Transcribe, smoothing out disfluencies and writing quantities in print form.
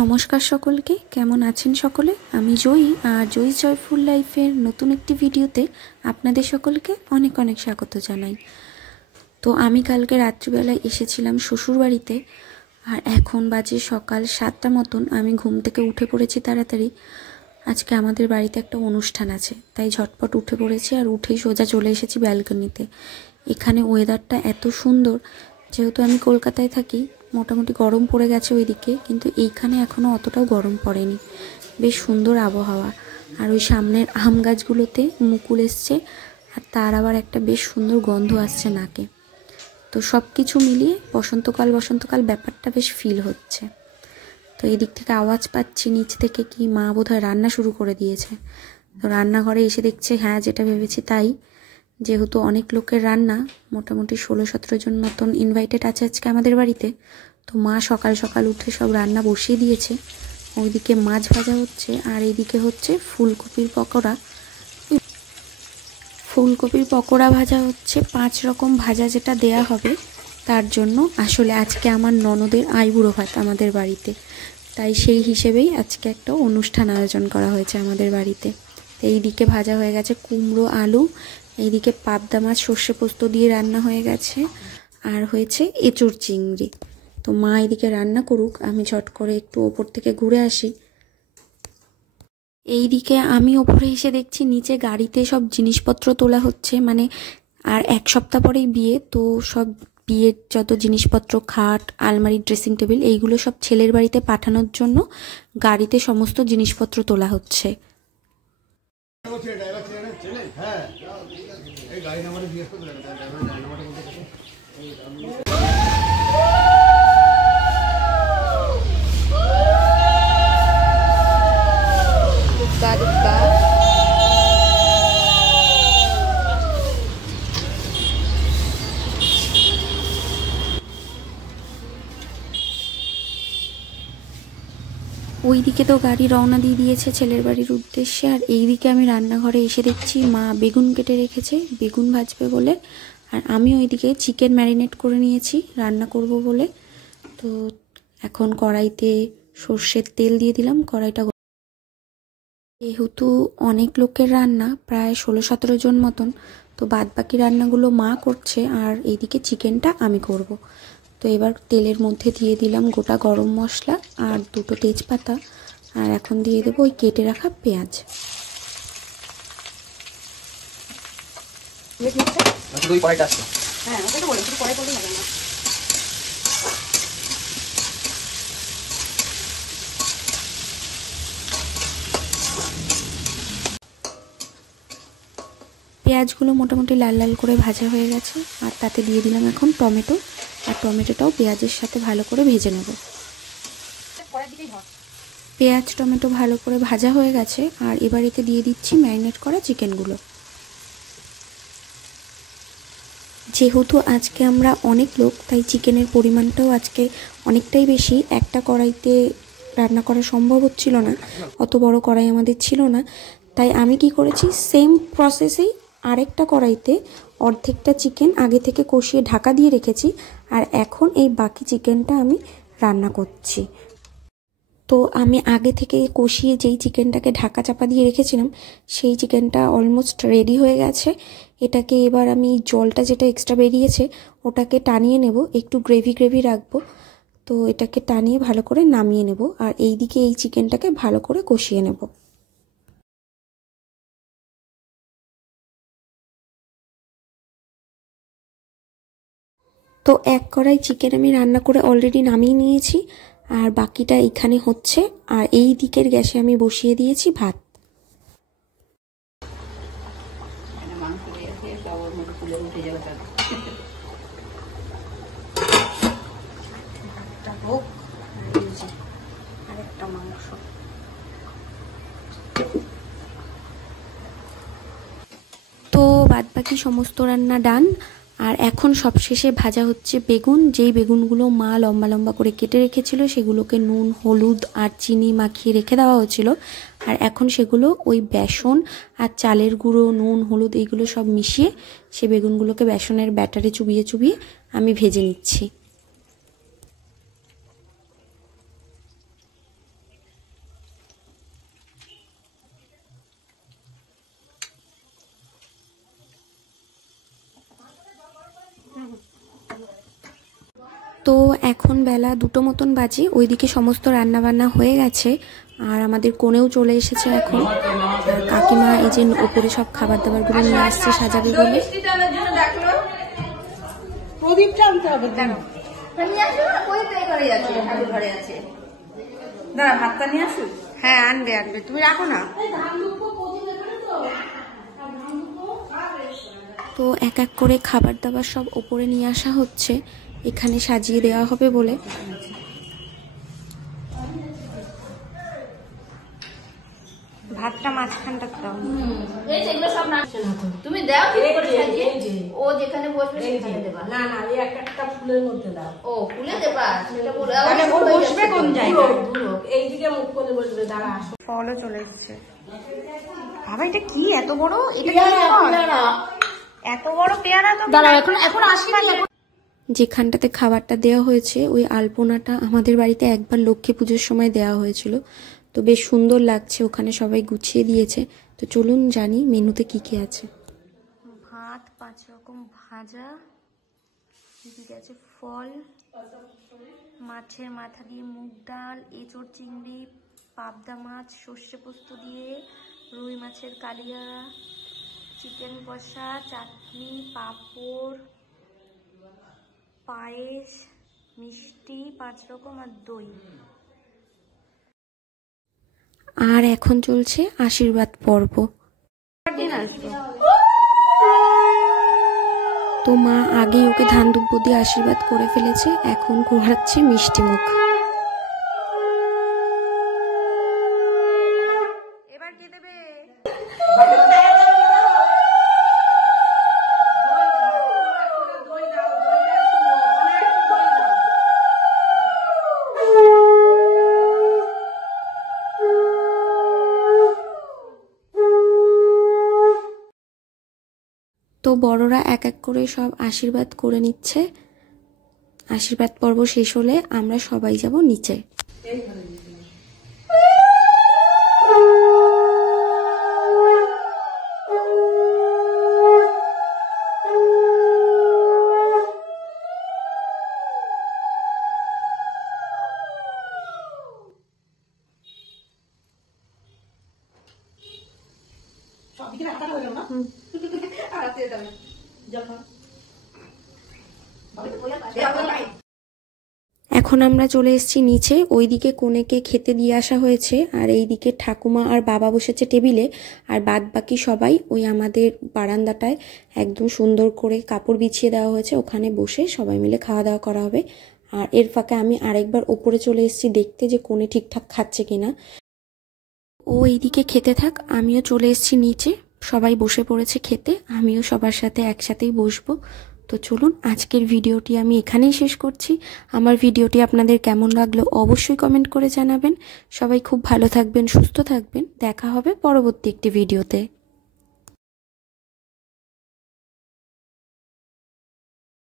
নমস্কার সকলকে, কেমন আছেন সকলে? আমি জয়ী, আর জয়ী জয়ফুল লাইফের নতুন একটি ভিডিওতে আপনাদের সকলকে অনেক অনেক স্বাগত জানাই। তো আমি কালকে রাত্রিবেলায় এসেছিলাম শ্বশুরবাড়িতে, আর এখন বাজে সকাল 7টা মতন। আমি ঘুম থেকে উঠে পড়েছি তাড়াতাড়ি। আজকে আমাদের বাড়িতে একটা অনুষ্ঠান আছে, তাই ঝটপট উঠে পড়েছি, আর উঠেই সোজা চলে এসেছি ব্যালকনিতে। এখানে ওয়েদারটা এত সুন্দর, যেহেতু আমি কলকাতায় থাকি, মোটামুটি গরম পড়ে গেছে ওইদিকে, কিন্তু এইখানে এখনও অতটাও গরম পড়েনি। বেশ সুন্দর আবহাওয়া, আর ওই সামনের আম গাছগুলোতে মুকুল এসছে, আর তার আবার একটা বেশ সুন্দর গন্ধ আসছে নাকে। তো সব কিছু মিলিয়ে বসন্তকাল ব্যাপারটা বেশ ফিল হচ্ছে। তো এই দিক থেকে আওয়াজ পাচ্ছি নিচ থেকে, কি মা বোধহয় রান্না শুরু করে দিয়েছে। তো রান্নাঘরে এসে দেখছে, হ্যাঁ যেটা ভেবেছি তাই, যেহেতু অনেক লোকের রান্না, মোটামুটি 16-17 জন মতন ইনভাইটেড আছে আজকে আমাদের বাড়িতে। তো মা সকাল সকাল উঠে সব রান্না বসিয়ে দিয়েছে। ওইদিকে মাছ ভাজা হচ্ছে, আর এইদিকে হচ্ছে ফুলকপির পকোড়া। ফুলকপির পকোড়া ভাজা হচ্ছে 5 রকম ভাজা যেটা দেয়া হবে তার জন্য। আসলে আজকে আমার ননদের আইবুড়ো ভাত আমাদের বাড়িতে, তাই সেই হিসেবেই আজকে একটা অনুষ্ঠান আয়োজন করা হয়েছে আমাদের বাড়িতে। এইদিকে ভাজা হয়ে গেছে কুমড়ো আলু, এইদিকে পাবদা মাছ সর্ষে পোস্ত দিয়ে রান্না হয়ে গেছে, আর হয়েছে এঁচোড় চিংড়ি। তো মা এদিকে রান্না করুক, আমি ঝট করে একটু ওপর থেকে ঘুরে আসি। এইদিকে আমি ওপরে এসে দেখছি নিচে গাড়িতে সব জিনিসপত্র তোলা হচ্ছে, মানে আর 1 সপ্তাহ পরেই বিয়ে, তো সব বিয়ের যত জিনিসপত্র, খাট, আলমারি, ড্রেসিং টেবিল, এইগুলো সব ছেলের বাড়িতে পাঠানোর জন্য গাড়িতে সমস্ত জিনিসপত্র তোলা হচ্ছে। ওইদিকে তো গাড়ি রওনা দিয়ে দিয়েছে ছেলের বাড়ির উদ্দেশ্যে, আর এইদিকে আমি রান্নাঘরে এসে দেখছি মা বেগুন কেটে রেখেছে, বেগুন ভাজবে বলে। আর আমি ওইদিকে চিকেন ম্যারিনেট করে নিয়েছি রান্না করব বলে। তো এখন কড়াইতে সর্ষের তেল দিয়ে দিলাম, কড়াইটা যেহেতু অনেক লোকের রান্না, প্রায় 16-17 জন মতন, তো বাদবাকি রান্নাগুলো মা করছে, আর এইদিকে চিকেনটা আমি করব। তো এবার তেলের মধ্যে দিয়ে দিলাম গোটা গরম মশলা আর 2টো তেজপাতা, আর এখন দিয়ে দেবো ওই কেটে রাখা পেঁয়াজ। পেঁয়াজগুলো মোটামুটি লাল লাল করে ভাজা হয়ে গেছে, আর তাতে দিয়ে দিলাম এখন টমেটো, আর টমেটোটাও পেঁয়াজের সাথে ভালো করে ভেজে নেব। পেঁয়াজ টমেটো ভালো করে ভাজা হয়ে গেছে, আর এবার এতে দিয়ে দিচ্ছি ম্যারিনেট করা চিকেনগুলো। যেহেতু আজকে আমরা অনেক লোক, তাই চিকেনের পরিমাণটাও আজকে অনেকটাই বেশি। একটা কড়াইতে রান্না করা সম্ভব হচ্ছিল না, অত বড় কড়াই আমাদের ছিল না। তাই আমি কি করেছি, সেম প্রসেসেই আরেকটা কড়াইতে অর্ধেকটা চিকেন আগে থেকে কষিয়ে ঢাকা দিয়ে রেখেছি, আর এখন এই বাকি চিকেনটা আমি রান্না করছি। তো আমি আগে থেকে কষিয়ে যেই চিকেনটাকে ঢাকা চাপা দিয়ে রেখেছিলাম, সেই চিকেনটা অলমোস্ট রেডি হয়ে গেছে। এটাকে এবার আমি জলটা যেটা এক্সট্রা বেরিয়েছে ওটাকে টানিয়ে নেব, একটু গ্রেভি গ্রেভি রাখবো। তো এটাকে টানিয়ে ভালো করে নামিয়ে নেব, আর এই দিকে এই চিকেনটাকে ভালো করে কষিয়ে নেব। তো এক কড়াই চিকেন আমি রান্না করে অলরেডি নামিয়ে নিয়েছি, আর বাকিটা এখানে হচ্ছে। আর এই দিকের গ্যাসে আমি বসিয়ে দিয়েছি ভাত। তো বাদবাকি সমস্ত রান্না ডান, আর এখন সবশেষে ভাজা হচ্ছে বেগুন। যেই বেগুনগুলো মা লম্বা লম্বা করে কেটে রেখেছিল, সেগুলোকে নুন হলুদ আর চিনি মাখিয়ে রেখে দেওয়া হয়েছিল, আর এখন সেগুলো ওই বেসন আর চালের গুঁড়ো, নুন হলুদ এইগুলো সব মিশিয়ে সে বেগুনগুলোকে বেসনের ব্যাটারে চুবিয়ে চুবিয়ে আমি ভেজে নিচ্ছি। তো এখন বেলা 2টো মতন বাজে, ওইদিকে সমস্ত রান্নাবান্না হয়ে গেছে আর আমাদের কোণেও চলে এসেছে এখন। কাকিমা এই যে ওপরে সব খাবার দাবারগুলো নিয়ে আসছে সাজাবে বলে। প্রদীপটা আনতে হবে, দাঁড়া ভাতটা নিয়ে আসুন। হ্যাঁ আনবে আনবে, তুমি রাখো না। তো এক এক করে খাবার দাবার সব ওপরে নিয়ে আসা হচ্ছে, এখানে সাজিয়ে দেওয়া হবে বলে। ভাতটা মাঝখানটা দাও। তুমি দাও ও যেখানে বসবে সেখানে দেবা। না না, এই একটা ফুলের মধ্যে দাও। ও ফুলে দেবা, সেটা বলে তাহলে ও বসবে কোন জায়গায়? এইদিকে মুখ করে বসবে। দাঁড়া, আসো। ফলও চলে এসেছে। বাবা এটা কি এত বড়? এটা কি ফল? এত বড় পেয়ারা তো। দাঁড়া, এখন আসবে। যেখানটাতে খাবারটা দেওয়া হয়েছে ওই আলপনাটা আমাদের বাড়িতে একবার লক্ষ্মী পুজোর সময় দেওয়া হয়েছিল, তো বেশ সুন্দর লাগছে, ওখানে সবাই গুছিয়ে দিয়েছে। তো চলুন জানি মেনুতে কি কি আছে। ভাত, 5 রকম ভাজা, এদিকে আছে ফল, মাছের মাথা দিয়ে মুগ ডাল, এঁচোড় চিংড়ি, পাবদা মাছ সর্ষে পোস্ত দিয়ে, রুই মাছের কালিয়া, চিকেন কষা, চাটনি, পাঁপড়, পায়েস, মিষ্টি 5 রকম আর দই। আর এখন চলছে আশীর্বাদ পর্ব। তো মা আগেই ওকে ধান দুব্য দিয়ে আশীর্বাদ করে ফেলেছে, এখন ঘোরাচ্ছে মিষ্টি মুখ। এবার কে দেবে? তো বড়রা এক এক করে সব আশীর্বাদ করে নিচ্ছে। আশীর্বাদ পর্ব শেষ হলে আমরা সবাই যাব নিচে। এখন আমরা চলে এসেছি নিচে, ওইদিকে কনেকে খেতে দিয়ে আসা হয়েছে আর এইদিকে ঠাকুমা আর বাবা বসেছে টেবিলে, আর বাদ বাকি সবাই ওই আমাদের বারান্দাটায় একদম সুন্দর করে কাপড় বিছিয়ে দেওয়া হয়েছে, ওখানে বসে সবাই মিলে খাওয়া দাওয়া করা হবে। আর এর ফাঁকে আমি আরেকবার ওপরে চলে এসেছি দেখতে যে কোনে ঠিকঠাক খাচ্ছে কিনা। ও এইদিকে খেতে থাক, আমিও চলে এসেছি নিচে, সবাই বসে পড়েছে খেতে, আমিও সবার সাথে একসাথেই বসবো। তো চলুন আজকের ভিডিওটি আমি এখানেই শেষ করছি। আমার ভিডিওটি আপনাদের কেমন লাগলো অবশ্যই কমেন্ট করে জানাবেন। সবাই খুব ভালো থাকবেন, সুস্থ থাকবেন, দেখা হবে পরবর্তী একটি ভিডিওতে।